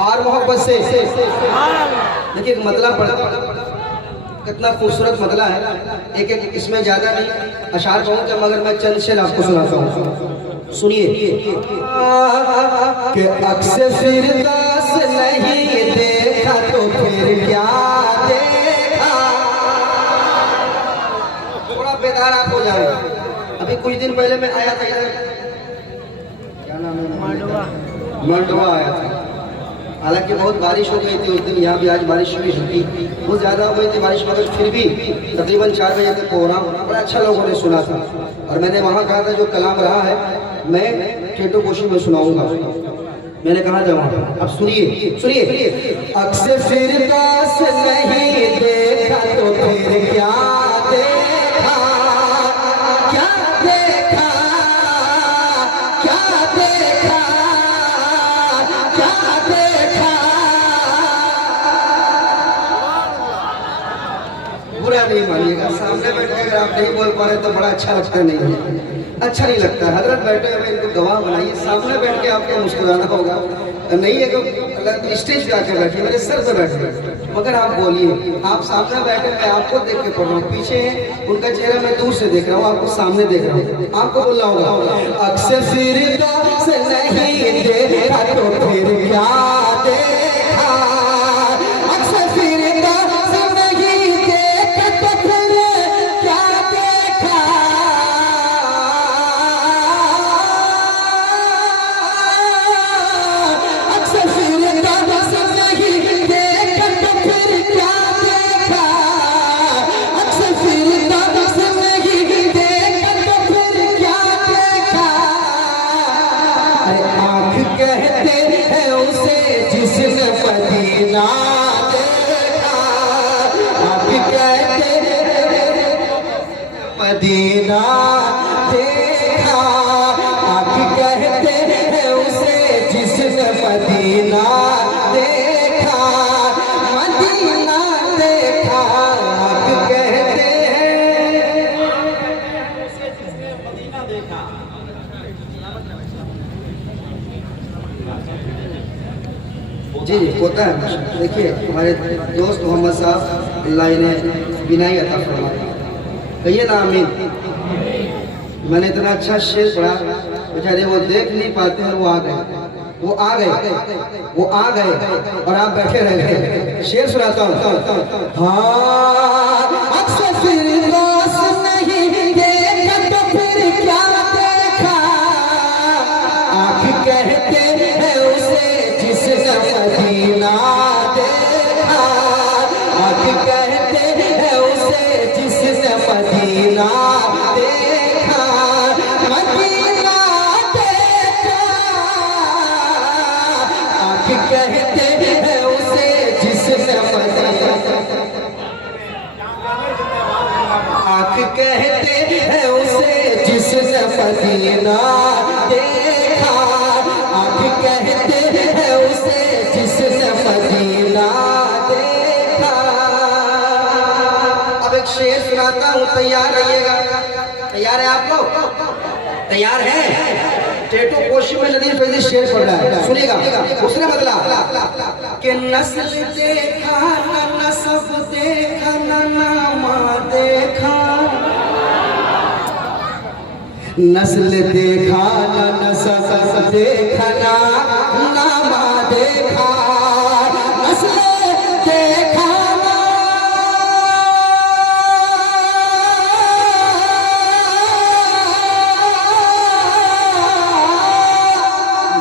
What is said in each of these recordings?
और मोहब्बत से देखिए एक मतला पढ़ा, कितना खूबसूरत मतला है। एक एक इसमें ज्यादा नहीं अशार कहूँगा, मगर मैं चंद शेर आपको सुनाता हूँ, सुनिए। कि अक्से फिरदौस नहीं देखा तो फिर क्या देखा। थोड़ा बेदार आप हो जाए। अभी कुछ दिन पहले मैं आया था इधर, क्या नाम है, मंडवा आया था। हालांकि बहुत बारिश हो गई थी उस दिन, यहाँ भी आज बारिश भी हुई, बहुत ज़्यादा हो गई थी बारिश, मगर फिर भी तकरीबन 4 बजे तक प्रोग्राम बड़ा अच्छा लोगों ने सुना था। और मैंने वहाँ कहा था जो कलाम रहा है मैं टेटो कोशी में सुनाऊंगा, मैंने कहा था वहाँ पर। अब सुनिए सुनिए। अक्सर फिरदौस नहीं देखा तो फिर क्या देखा, क्या देखा, क्या देखा, क्या देखा। बुरा नहीं मानिएगा, सामने बैठ के अगर आप नहीं बोल पा रहे तो बड़ा अच्छा लगता नहीं है, अच्छा नहीं लगता। हजरत बैठे हुए इनको गवाह बनाइए, सामने बैठ के आपको मुस्कुराना होगा, नहीं है तो स्टेज पे आके बैठिए, मेरे सर पे बैठे, मगर आप बोलिए। आप सामने बैठे, मैं आपको देख के पढ़ रहा हूँ, पीछे है उनका चेहरा मैं दूर से देख रहा हूँ, आपको सामने देख रहा हूँ, आपको बोलना होगा। अक्सर फिरदौस नहीं देखा तो फिर क्या देखा, अक्सर फिरदौस नहीं देखा तो फिर क्या देखा। अक्सर फिरदौस नहीं देखा तो फिर क्या देखा, अक्सर फिरदौस नहीं देखा तो फिर क्या देखा। अरे आँख कहते हैं उसे जिसने मदीना देखा, आँख कहते हैं मदीना देखा, आँख कहते हैं उसे जिसने मदीना देखा, मदीना देखा। आँख कहते हैं उसे जिसने मदीना देखा। जी होता है। देखिए हमारे दोस्त मोहम्मद साहब, अल्लाह इन्हें बिनाई अता फरमाए, कहिए ना आमीन। मैंने इतना अच्छा शेर पढ़ा, बेचारे वो देख नहीं पाते हैं, वो आ गए, वो आ गए, वो आ गए और आप बैठे रह गए। शेर सुनाता हूँ। हाँ अक्सर फिरदौस नहीं देखा तो फिर क्या देखा, आँख कहते हैं उसे जिसने मदीना देखा, आँख कहते हैं उसे जिसने मदीना देखा, मदीना देखा। आँख कहते हैं उसे जिसने मदीना, आँख कहते हैं उसे जिसने मदीना देखा, आँख कहते हैं उसे जिसने मदीना देखा। अब एक शेर सुनाता हूँ, तैयार रहिएगा। तैयार है आप लोग? तैयार है? टेटो कोशी में नदीर फैजी शेर पढ़ रहा है, सुनिएगा। उसने बदला कि नस्ल देखा ना नसब देखा ना नामा देखा, नस्ल देखा ना नसब देखा ना नामा देखा, नस्ल देखा ना,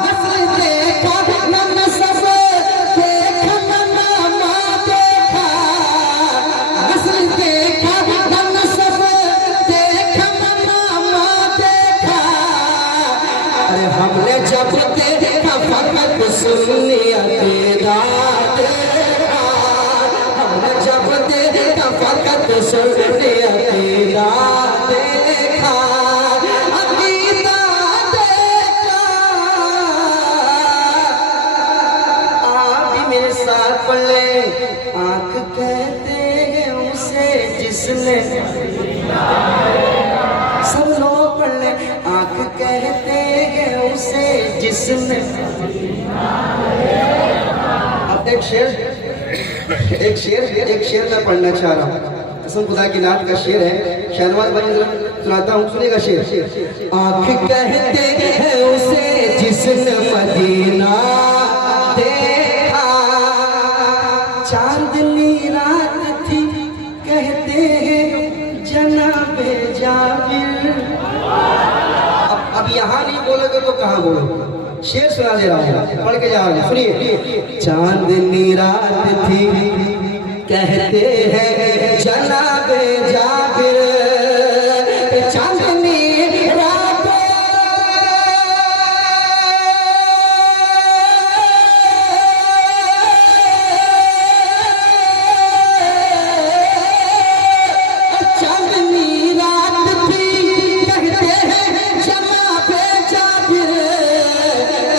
नस्ल देखा ना नसब देखा ना नामा देखा, नस्ल देखा ना नसब देखा ना नामा देखा। अरे हमने जब देखा फकत सुन्नियत देखा, हमने जब देखा फकत सुन्नियत देखा, अकीदा देखा। आप भी मेरे साथ पढ़ ले। आँख कहते हैं उसे जिसने, सब लोग पढ़ ले। आँख कहते हैं उसे जिसने, एक शेर मैं पढ़ना चाह रहा हूँ। कसम खुदा की नात का शेर है। शहनवाज भाई सुनाता हूँ, सुनिएगा शेर। आँख कहते हैं उसे जिसने मदीना देखा, चांदनी रात थी कहते हैं जनाबे जाबिर। अब यहाँ नहीं बोलोगे तो कहाँ बोलोगे? शेर सुना दे रहा हूँ, पढ़ के जा रहा हूँ, सुनिए। चांदनी रात थी कहते हैं जनाबे जाबिर, चांदनी रात चांदनी रात थी कहते हैं जनाबे जाबिर,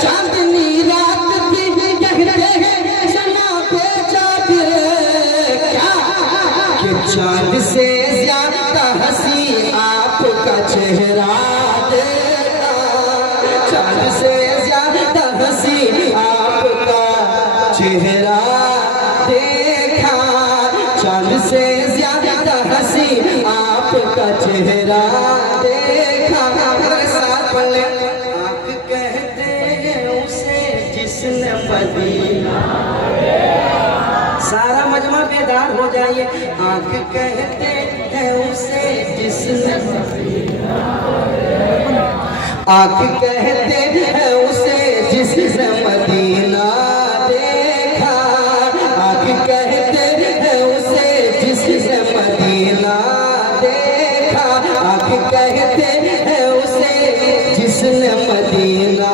चांदनी रात थी कहते हैं जनाबे जाबिर। चांद से ज्यादा हंसी आपका चेहरा देखा, चांद से ज्यादा हंसी आपका चेहरा देखा, चांद से ज्यादा हंसी आपका चेहरा देखा। हमारे साथ पढ़ ले। आँख कहते हैं उसे जिसने मदीना, सारा मजमा बेदार हो जाइए। आँख कहते हैं उसे जिसने, आँख कहते हैं उसे जिसने मदीना देखा, आँख कहते हैं उसे जिसने मदीना देखा, आँख कहते हैं उसे जिसने मदीना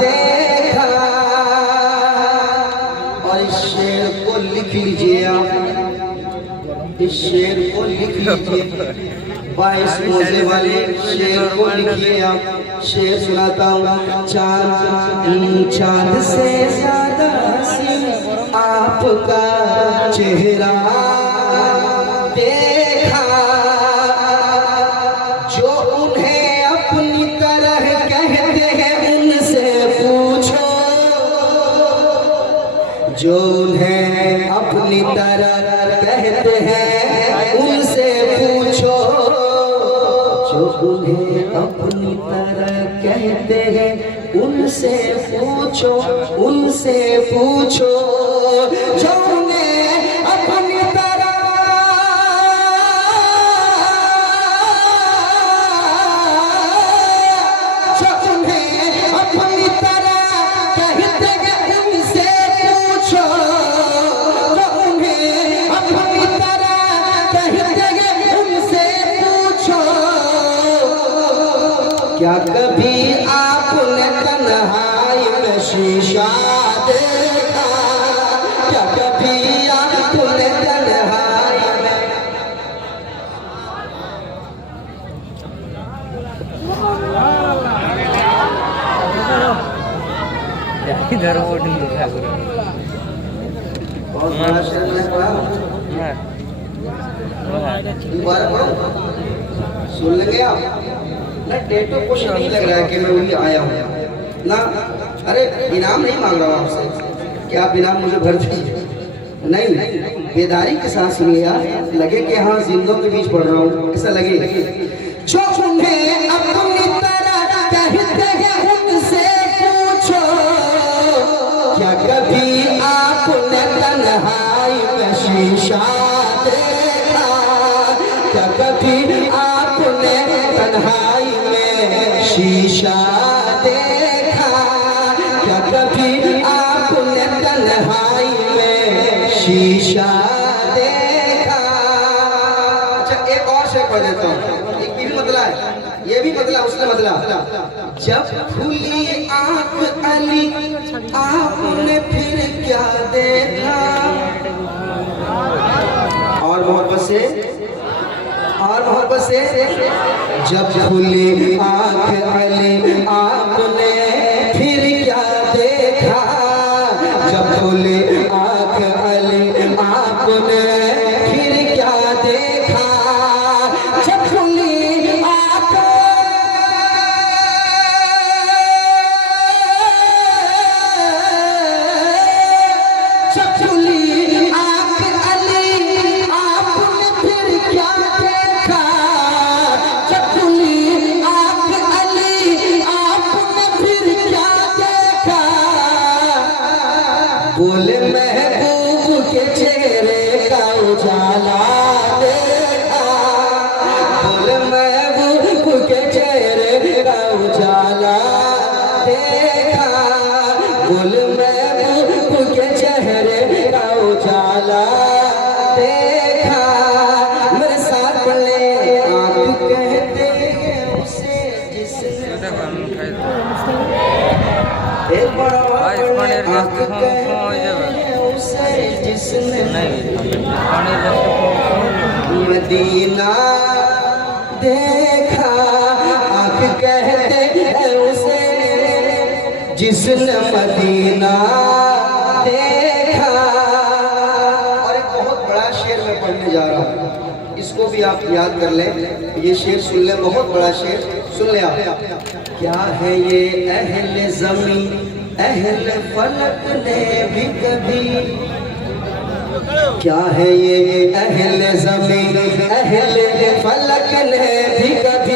देखा। और इस शेर को लिख लीजिए आप, इस शेर को लिख लीजिए, 22 मोजे वाले शेर को लिखिए आप। शेर सुनाता हूँ। चांद से ज्यादा हसीन आपका चेहरा देखा, जो उन्हें अपनी तरह कहते हैं उनसे पूछो, जो उन्हें अपनी तरह कहते हैं उनसे पूछो, जो उन्हें अपनी तरह कहते हैं उनसे पूछो, उनसे पूछो, जो उन्हें अपनी तरह, जो उन्हें अपनी तरह कहते हैं उनसे पूछो, जो उन्हें अपनी तरह कहते हैं उनसे पूछो। क्या कभी आपने तन्हाई में शीशा देखा, क्या कभी आपने तन्हाई में, इधर वो नहीं देखा करो। बहुत बड़ा शेर मैंने पढ़ा, दोबारा पढ़ो, सुन लेंगे आप ना। डेटो कुछ नहीं लग रहा है कि मैं वही आया हूँ ना। अरे इनाम नहीं मांग रहा हूँ आपसे कि आप इनाम मुझे भर दीजिए, नहीं, बेदारी के साथ सुनिए यार। लगे कि हाँ जिंदों के बीच पढ़ रहा हूँ, ऐसा लगे। जो उन्हें अपनी तरह कहते हैं उनसे पूछो, क्या कभी आपने तन्हाई में शीशा देखा, क्या कभी आपने तन्हाई में शीशा देखा, क्या कभी आपने तन्हाई में शीशा देखा। अच्छा एक और शेर पढ़ देता हूँ, एक भी मतलब है, ये भी मतलब उसने मतलब। जब खुली आंख अली आपने फिर क्या देखा, और मोहब्बत से, और मोहब्बत से। जब खुली आंख अली आपने फिर क्या देखा, जब खुली आंख अली आपने फिर क्या देखा, जब खुली आंख, चकुली आंख अली आपने फिर क्या देखा, चकुली आंख अली आपने फिर क्या देखा, बोले महबूब के चेहरे का उजाला देखा, बोले महबूब के चेहरे का उजाला देखा, बोले महबूब के चेहरे का उजाला देखा, मेरे साथ ले आप कहते हैं उसे जिसने एक बड़ा आप कहते हैं उसे जिसने मदीना देखा, आप कहते हैं उसे जिसने मदीना देखा। और एक बहुत बड़ा शेर मैं पढ़ने जा रहा हूँ, इसको भी आप याद कर लें, ये शेर सुन लें, बहुत बड़ा शेर सुन लें आप। क्या है ये अहले ज़मीन अहले फलक ने भी कभी, क्या है ये अहले ज़मीन अहले फलक ने भी कभी